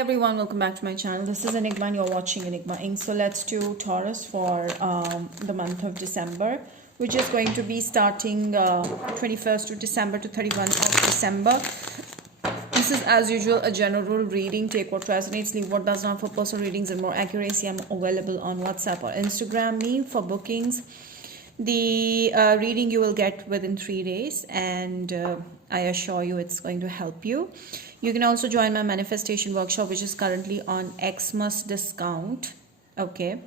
everyone, welcome back to my channel. This is Enigma and you're watching Enigma Inc. So let's do Taurus for the month of December, which is going to be starting 21st of December to 31st of December. This is as usual a general reading. Take what resonates, leave what does not. For personal readings and more accuracy, I'm available on WhatsApp or Instagram me for bookings. The reading you will get within 3 days, and I assure you it's going to help you. You can also join my manifestation workshop, which is currently on Xmas discount. Okay.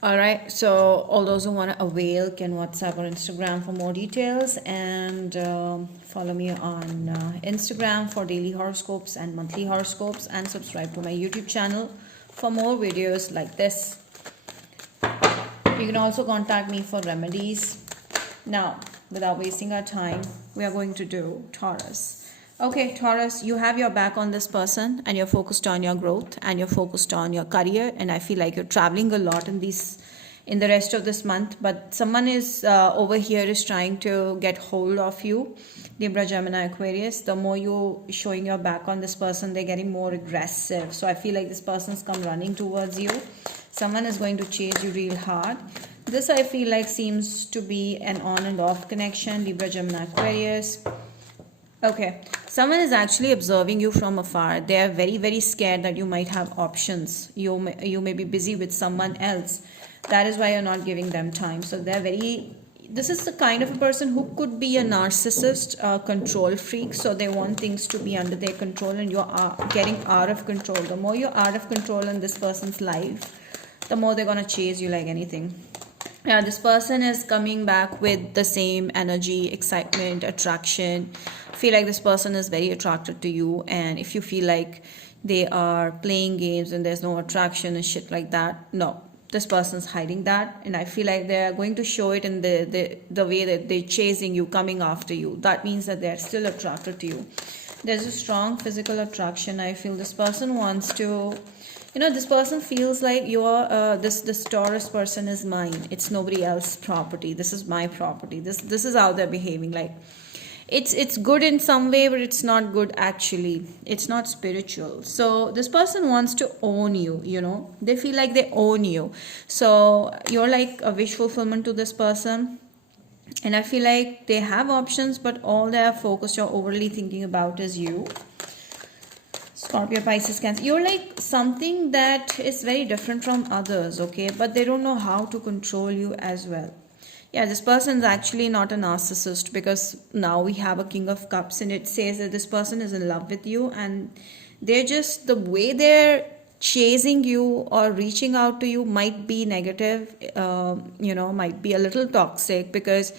All right. So all those who want to avail can WhatsApp or Instagram for more details, and follow me on Instagram for daily horoscopes and monthly horoscopes, and subscribe to my YouTube channel for more videos like this. You can also contact me for remedies. Now, without wasting our time, we are going to do Taurus. Okay, Taurus, you have your back on this person and you're focused on your growth and you're focused on your career, and I feel like you're traveling a lot in the rest of this month, but someone is over here is trying to get hold of you. Libra, Gemini, Aquarius, the more you showing your back on this person, they're getting more aggressive. So I feel like this person's come running towards you. Someone is going to chase you real hard. This I feel like seems to be an on and off connection. Libra, Gemini, Aquarius. Okay, someone is actually observing you from afar. They are very, very scared that you might have options. You may be busy with someone else. That is why you're not giving them time. So they're very... This is the kind of a person who could be a narcissist, control freak. So they want things to be under their control, and you're getting out of control. The more you're out of control in this person's life, the more they're going to chase you like anything. Yeah, this person is coming back with the same energy, excitement, attraction. I feel like this person is very attracted to you, and if you feel like they are playing games and there's no attraction and shit like that, no. This person's hiding that, and I feel like they're going to show it in the way that they're chasing you, coming after you. That means that they're still attracted to you. There's a strong physical attraction. I feel this person wants to... this person feels like you're this Taurus person is mine. It's nobody else's property. This is my property. This is how they're behaving. Like it's good in some way, but it's not good actually. It's not spiritual. So this person wants to own you, They feel like they own you. So you're like a wish fulfillment to this person. And I feel like they have options, but all they are focused or overly thinking about is you. Scorpio, Pisces, Cancer. You're like something that is very different from others, okay? But they don't know how to control you as well. Yeah, this person is actually not a narcissist, because now we have a King of Cups and it says that this person is in love with you, and they're just, the way they're chasing you or reaching out to you might be negative, might be a little toxic, because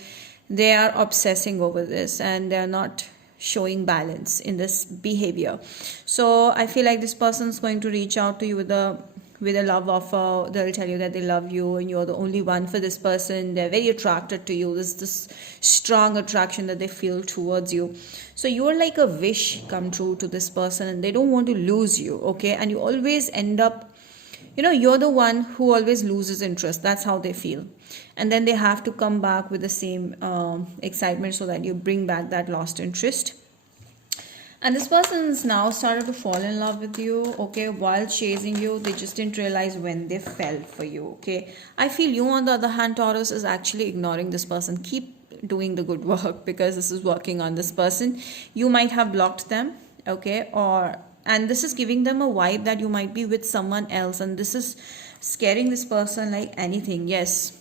they are obsessing over this and they're not showing balance in this behavior. So I feel like this person is going to reach out to you with a love offer. They'll tell you that they love you and you're the only one for this person. They're very attracted to you. There's this strong attraction that they feel towards you. So you're like a wish come true to this person, and they don't want to lose you, okay? And you always end up, you're the one who always loses interest. That's how they feel. And then they have to come back with the same excitement so that you bring back that lost interest. And this person's now started to fall in love with you, okay? While chasing you, they just didn't realize when they fell for you, okay? I feel you, on the other hand, Taurus, is actually ignoring this person. Keep doing the good work, because this is working on this person. You might have blocked them, okay? And this is giving them a vibe that you might be with someone else, and this is scaring this person like anything. Yes,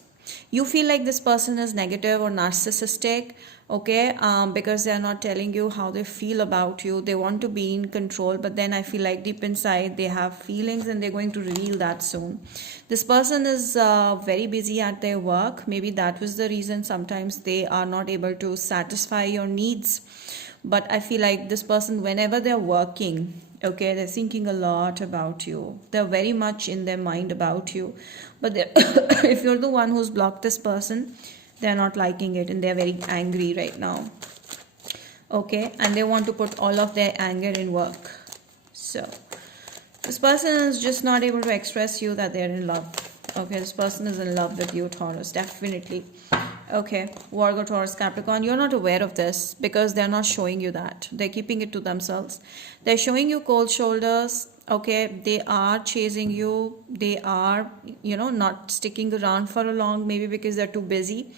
you feel like this person is negative or narcissistic, okay, because they are not telling you how they feel about you. They want to be in control, but then I feel like deep inside they have feelings, and they're going to reveal that soon. This person is very busy at their work. Maybe that was the reason sometimes they are not able to satisfy your needs. But I feel like this person, whenever they're working, okay, they're thinking a lot about you. They're very much in their mind about you. But if you're the one who's blocked this person, they're not liking it, and they're very angry right now. Okay, and they want to put all of their anger in work. So this person is just not able to express you that they're in love. Okay, this person is in love with you, Taurus, definitely. Okay, Virgo, Taurus, Capricorn, you're not aware of this because they're not showing you that. They're keeping it to themselves. They're showing you cold shoulders. Okay, they are chasing you. They are, not sticking around for a long, maybe because they're too busy.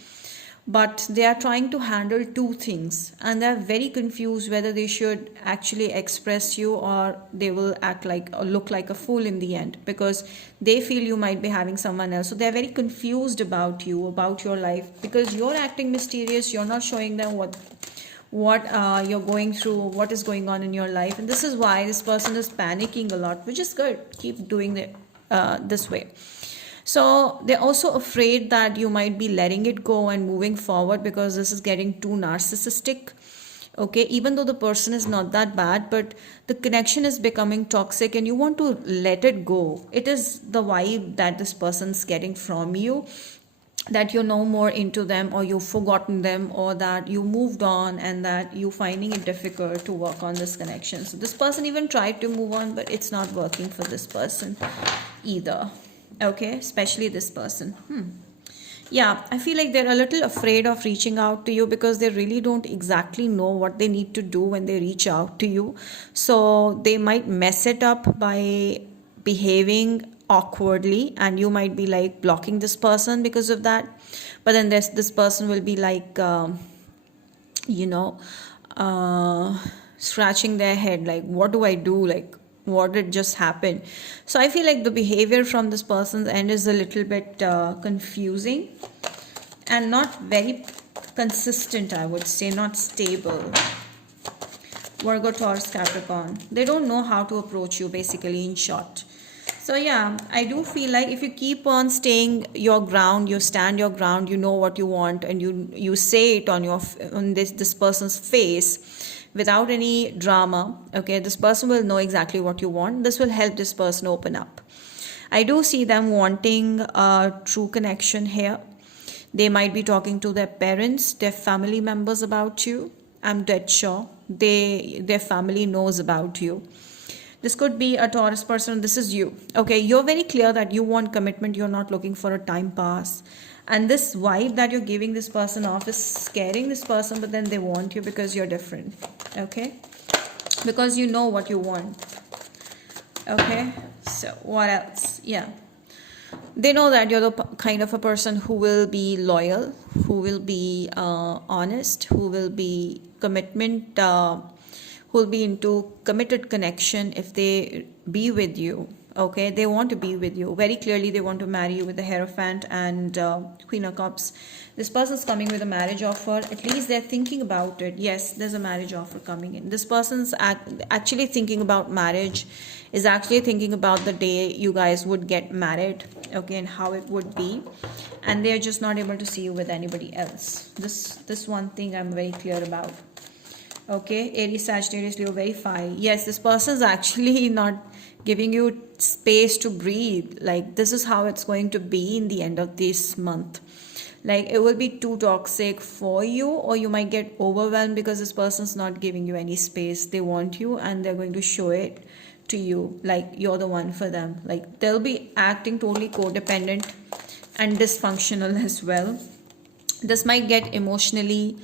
But they are trying to handle two things and they're very confused whether they should actually express you or they will act like or look like a fool in the end because they feel you might be having someone else. So they're very confused about you, about your life, because you're acting mysterious. You're not showing them what you're going through, what is going on in your life, and this is why this person is panicking a lot, which is good. Keep doing it this way. So they're also afraid that you might be letting it go and moving forward because this is getting too narcissistic. Okay, even though the person is not that bad, but the connection is becoming toxic and you want to let it go. It is the vibe that this person's getting from you, that you're no more into them or you've forgotten them or that you moved on and that you're finding it difficult to work on this connection. So this person even tried to move on, but it's not working for this person either. Okay, especially this person. Yeah, I feel like they're a little afraid of reaching out to you because they really don't exactly know what they need to do when they reach out to you. So they might mess it up by behaving awkwardly and you might be like blocking this person because of that. But then this person will be like, you know, scratching their head like, what do I do? Like, what did just happen? So I feel like the behavior from this person's end is a little bit confusing and not very consistent, I would say, not stable. Virgo, Taurus, Capricorn, they don't know how to approach you, basically, in short. So yeah, I do feel like if you keep on staying your ground, you stand your ground, you know what you want, and you say it on this person's face without any drama. Okay, this person will know exactly what you want. This will help this person open up. I do see them wanting a true connection here. They might be talking to their parents, their family members about you. I'm dead sure their family knows about you. This could be a Taurus person. This is you. Okay, you're very clear that you want commitment. You're not looking for a time pass. And this vibe that you're giving this person off is scaring this person, but then they want you because you're different. Okay, because you know what you want. Okay, so what else? Yeah, they know that you're the kind of a person who will be loyal, who will be honest, who will be commitment, who will be into committed connection if they be with you. Okay, they want to be with you very clearly. They want to marry you with the Hierophant and Queen of Cups. This person's coming with a marriage offer. At least they're thinking about it. Yes, there's a marriage offer coming in. This person's actually thinking about marriage, is actually thinking about the day you guys would get married. Okay, and how it would be, and they're just not able to see you with anybody else. This one thing I'm very clear about. Okay, Aries, Sagittarius, Leo, very fine. Yes, this person is actually not giving you space to breathe. Like, this is how it's going to be in the end of this month. Like, it will be too toxic for you, or you might get overwhelmed because this person's not giving you any space. They want you and they're going to show it to you like you're the one for them. Like, they'll be acting totally codependent and dysfunctional as well. This might get emotionally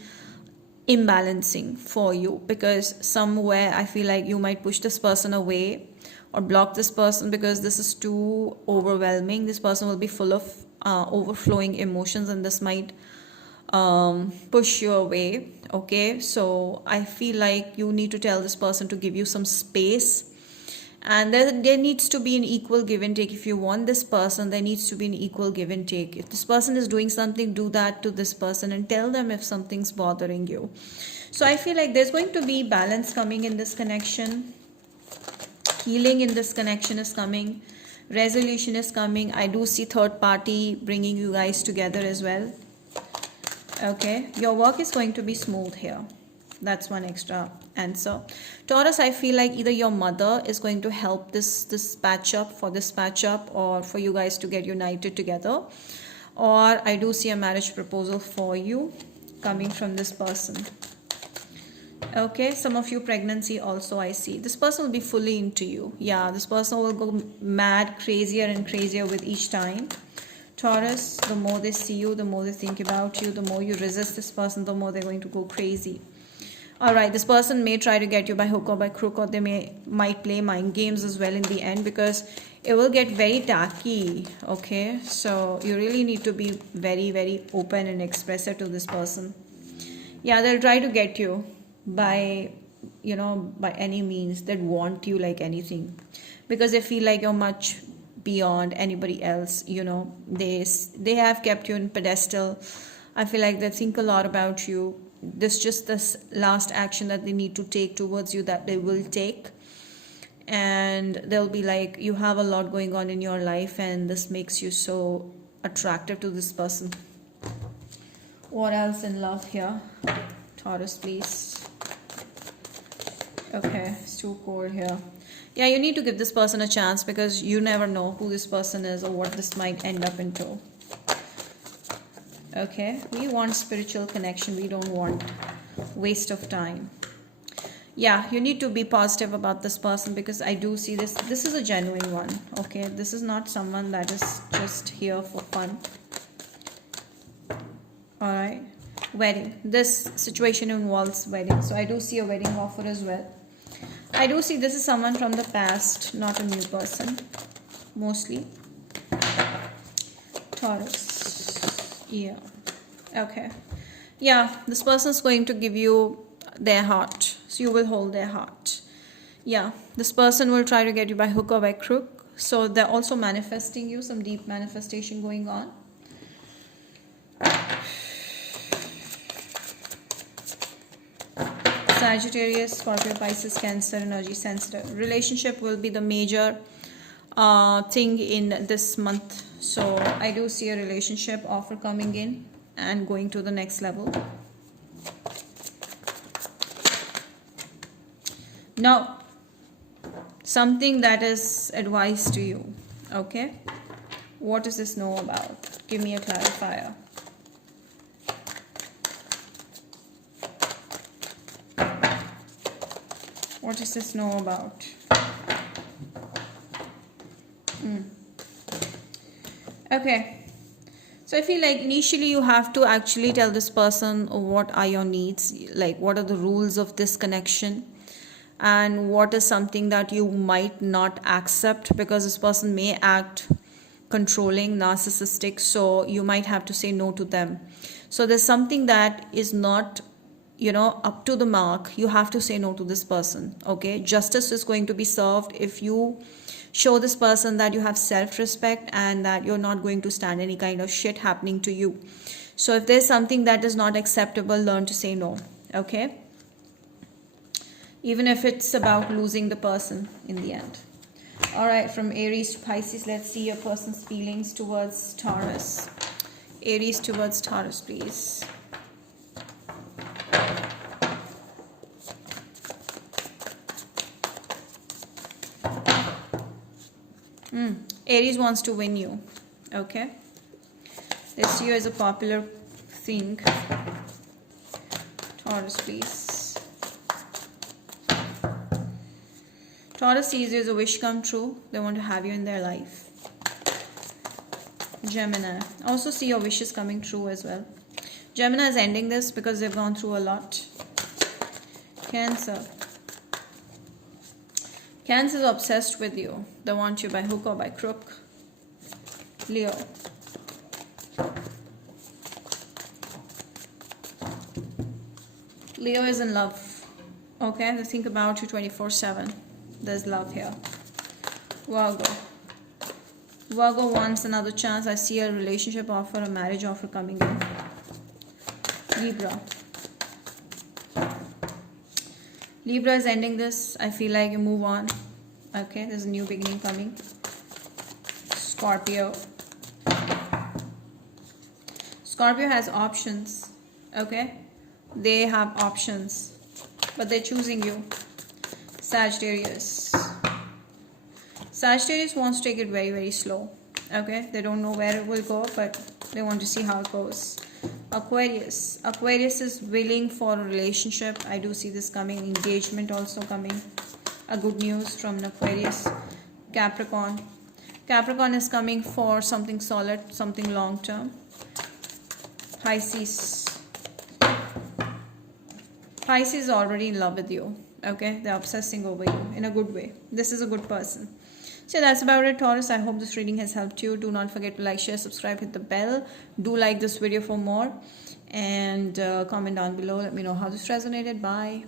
imbalancing for you because somewhere I feel like you might push this person away or block this person because this is too overwhelming. This person will be full of overflowing emotions and this might push you away. Okay, so I feel like you need to tell this person to give you some space, and there needs to be an equal give and take. If you want this person, there needs to be an equal give and take. If this person is doing something, do that to this person and tell them if something's bothering you. So I feel like there's going to be balance coming in this connection. Healing in this connection is coming. Resolution is coming. I do see third party bringing you guys together as well. Okay, your work is going to be smooth here. That's one extra answer. Taurus, I feel like either your mother is going to help this patch up, or for you guys to get united together, or I do see a marriage proposal for you coming from this person. Okay, some of you pregnancy also I see. This person will be fully into you. Yeah, this person will go mad, crazier and crazier with each time Taurus, the more they see you, the more they think about you, the more you resist this person, the more they're going to go crazy. All right, this person may try to get you by hook or by crook, or they might play mind games as well in the end, because it will get very tacky. Okay, so you really need to be very, very open and expressive to this person. Yeah, they'll try to get you by, you know, by any means. They'd want you like anything, because they feel like you're much beyond anybody else. You know, they have kept you in pedestal. I feel like they think a lot about you. This last action that they need to take towards you, that they will take, and they'll be like, you have a lot going on in your life, and this makes you so attractive to this person. What else in love here? Taurus, please. Okay, it's too cold here. Yeah, you need to give this person a chance, because you never know who this person is or what this might end up into. Okay, we want spiritual connection. We don't want waste of time. Yeah, you need to be positive about this person, because I do see this. This is a genuine one. Okay, this is not someone that is just here for fun. All right, wedding. This situation involves wedding, so I do see a wedding offer as well. I do see this is someone from the past, not a new person, mostly. Taurus. Yeah. Okay. Yeah, this person is going to give you their heart, so you will hold their heart. Yeah, this person will try to get you by hook or by crook, so they're also manifesting you, some deep manifestation going on. Sagittarius, Scorpio, Pisces, Cancer, energy sensitive. Relationship will be the major thing in this month. So I do see a relationship offer coming in and going to the next level. Now, something that is advice to you. Okay, what does this know about? Give me a clarifier. What does this know about? Okay, so I feel like initially you have to actually tell this person what are your needs, like what are the rules of this connection, and what is something that you might not accept, because this person may act controlling, narcissistic, so you might have to say no to them. So there's something that is not, you know, up to the mark. You have to say no to this person. Okay, justice is going to be served if you show this person that you have self-respect and that you're not going to stand any kind of shit happening to you. So if there's something that is not acceptable, learn to say no. Okay, even if it's about losing the person in the end. All right, from Aries to Pisces, let's see your person's feelings towards Taurus. Aries towards Taurus, please. Aries wants to win you. Okay, they see you as a popular thing. Taurus, please. Taurus sees you as a wish come true. They want to have you in their life. Gemini, also see your wishes coming true as well. Gemini is ending this because they've gone through a lot. Cancer. Cancer is obsessed with you. They want you by hook or by crook. Leo. Leo is in love. Okay, they think about you 24/7. There's love here. Virgo. Virgo wants another chance. I see a relationship offer, a marriage offer coming in. Libra. Libra is ending this. I feel like you move on. Okay, there's a new beginning coming. Scorpio. Scorpio has options. Okay, they have options, but they're choosing you. Sagittarius. Sagittarius wants to take it very, very slow. Okay, they don't know where it will go, but they want to see how it goes. Aquarius. Aquarius is willing for a relationship. I do see this coming. Engagement also coming. A good news from an Aquarius. Capricorn. Capricorn is coming for something solid, something long term. Pisces. Pisces is already in love with you. Okay, they're obsessing over you in a good way. This is a good person. So that's about it, Taurus. I hope this reading has helped you. Do not forget to like, share, subscribe, hit the bell. Do like this video for more, and comment down below. Let me know how this resonated. Bye.